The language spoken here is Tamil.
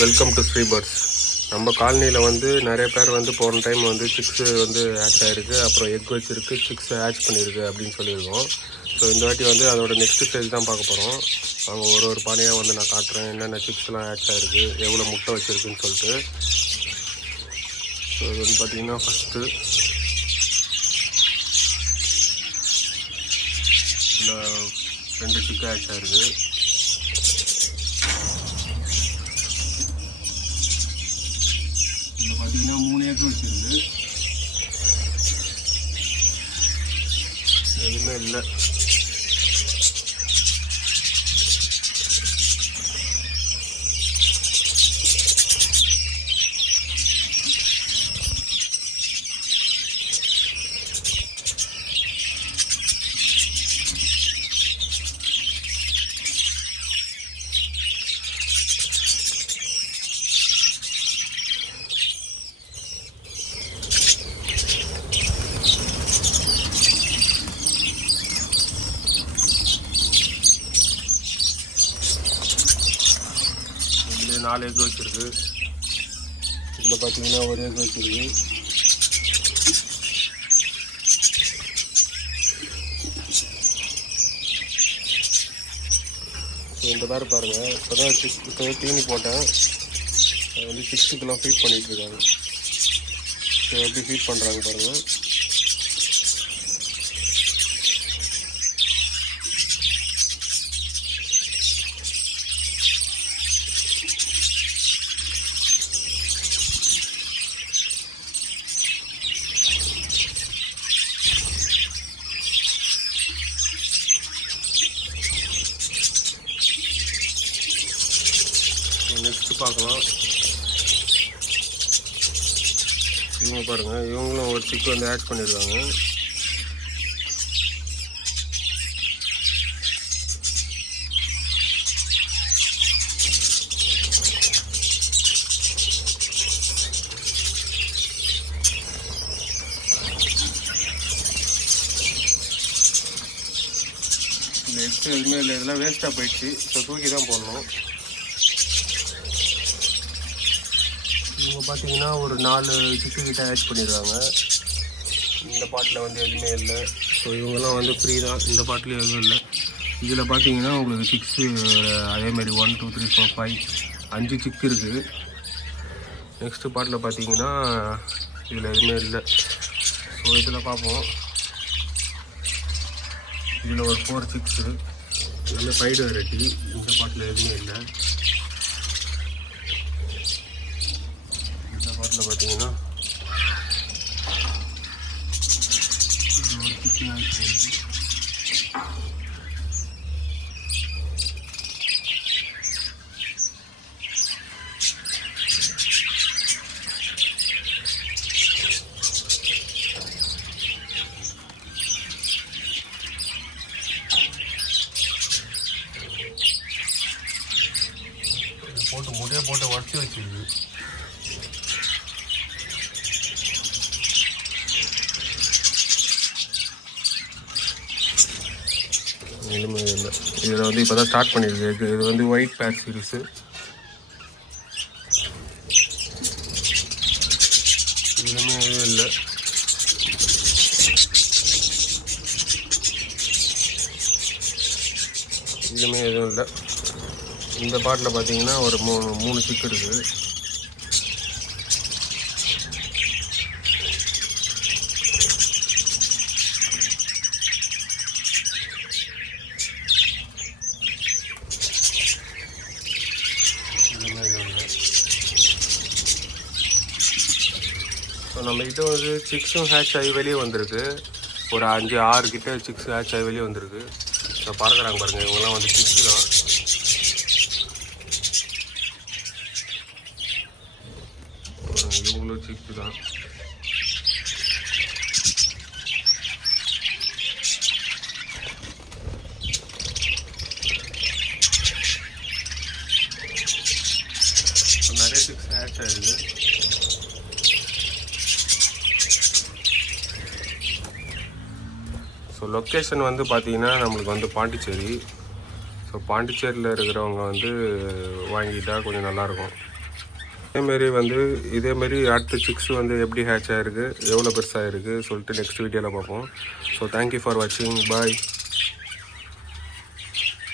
Welcome to Sri birds. நம்ம காலனியில் வந்து நிறைய பேர் வந்து போன டைம் வந்து சிக்ஸு வந்து ஹேட்ச் ஆகிருக்கு, அப்புறம் எக் வச்சுருக்கு, சிக்ஸ் ஹேட்ச் பண்ணியிருக்கு அப்படின்னு சொல்லியிருக்கோம். ஸோ இந்த வாட்டி வந்து அதோட நெக்ஸ்ட் ஸ்டேஜ் தான் பார்க்க போகிறோம். அவங்க ஒரு பானையாக வந்து நான் காட்டுறேன் என்னென்ன சிக்ஸ்லாம் ஹேட்ச் ஆகிருக்கு, எவ்வளோ முட்டை வச்சுருக்குன்னு சொல்லிட்டு. ஸோ இது வந்து பார்த்திங்கன்னா ஃபஸ்ட்டு இந்த 2 சிக்கு ஹேட்ச் ஆகிருக்கு. இதில் பார்த்தீங்கன்னா 3 ஏக்கர் வச்சுருக்கு, எதுவுமே இல்லை. இதில் 4 எக் வச்சுருக்கு. இதில் பார்த்தீங்கன்னா 1 எக் வச்சுருக்கு. இந்த பேர் பாருங்கள், இப்போ தான் தீனி போட்டேன். அது வந்து சிக்ஸுக்கெல்லாம் ஃபீட் பண்ணிகிட்ருக்காங்க. ஸோ எப்படி ஃபீட் பண்ணுறாங்க பாருங்கள். நெக்ஸ்ட்டு பார்க்கலாம். இவங்க பாருங்கள், இவங்களும் ஒரு சிக்கு வந்து ஆட் பண்ணியிருக்காங்க. இந்த எக்ஸ் எதுவுமே இல்லை, இதெல்லாம் வேஸ்ட்டாக போயிடுச்சு. ஸோ தூக்கி தான் போடணும். இவங்க பார்த்தீங்கன்னா ஒரு 4 சிக்கு கிட்ட ஆட் பண்ணிடுறாங்க. இந்த பாட்டில் வந்து எதுவுமே இல்லை. ஸோ இவங்கெல்லாம் வந்து ஃப்ரீ தான், இந்த பாட்டில் எதுவும் இல்லை. இதில் பார்த்தீங்கன்னா உங்களுக்கு சிக்ஸு அதேமாதிரி 1 2 3 4 5 5 சிக்கு இருக்குது. நெக்ஸ்ட்டு பாட்டில் பார்த்தீங்கன்னா இதில் எதுவுமே இல்லை. ஸோ இதில் பார்ப்போம். இதில் ஒரு 4 சிக்ஸு, இதில் 5 வெரைட்டி. இந்த பாட்டில் எதுவுமே இல்லை. பாட்டில் பார்த்தீங்கன்னா ஒரு சிக்கன் ஆச்சு. போட்டு முடிய போட்டு உடச்சி வச்சுருக்கு. எதுவுமே இல்லை. இதில் வந்து இப்போ தான் ஸ்டார்ட் பண்ணியிருக்கு. இது வந்து ஒயிட் பேட்ச் சீரிஸு. இதுவுமே எதுவும் இல்லை. இதுவுமே எதுவும் இல்லை. இந்த பாட்டில் பார்த்தீங்கன்னா ஒரு 3 சிக்கு இருக்குது. ஸோ நம்மக்கிட்ட வந்து சிக்ஸும் ஹேட்ச் ஆகி வெளியே வந்திருக்கு. ஒரு 5-6 கிட்ட சிக்ஸ் ஹேட்ச் ஆகி வெளியே வந்திருக்கு. ஸோ பறக்கிறாங்க பாருங்கள், இவங்கெல்லாம் வந்து சிக்ஸு தான். இவங்களும் சிக்ஸு தான். நிறைய சிக்ஸ் ஹேட்ச் ஆகிடுது. ஸோ லொக்கேஷன் வந்து பார்த்திங்கன்னா நம்மளுக்கு வந்து பாண்டிச்சேரி. ஸோ பாண்டிச்சேரியில் இருக்கிறவங்க வந்து வாங்கிட்டால் கொஞ்சம் நல்லாயிருக்கும். இதேமாரி வந்து இதேமாரி அடுத்த சிக்ஸ் வந்து எப்படி ஹேட்ச் ஆகிருக்கு, எவ்வளோ பெருசாக இருக்குது சொல்லிட்டு நெக்ஸ்ட் வீடியோவில் பார்ப்போம். ஸோ தேங்க்யூ ஃபார் வாட்சிங். பாய்.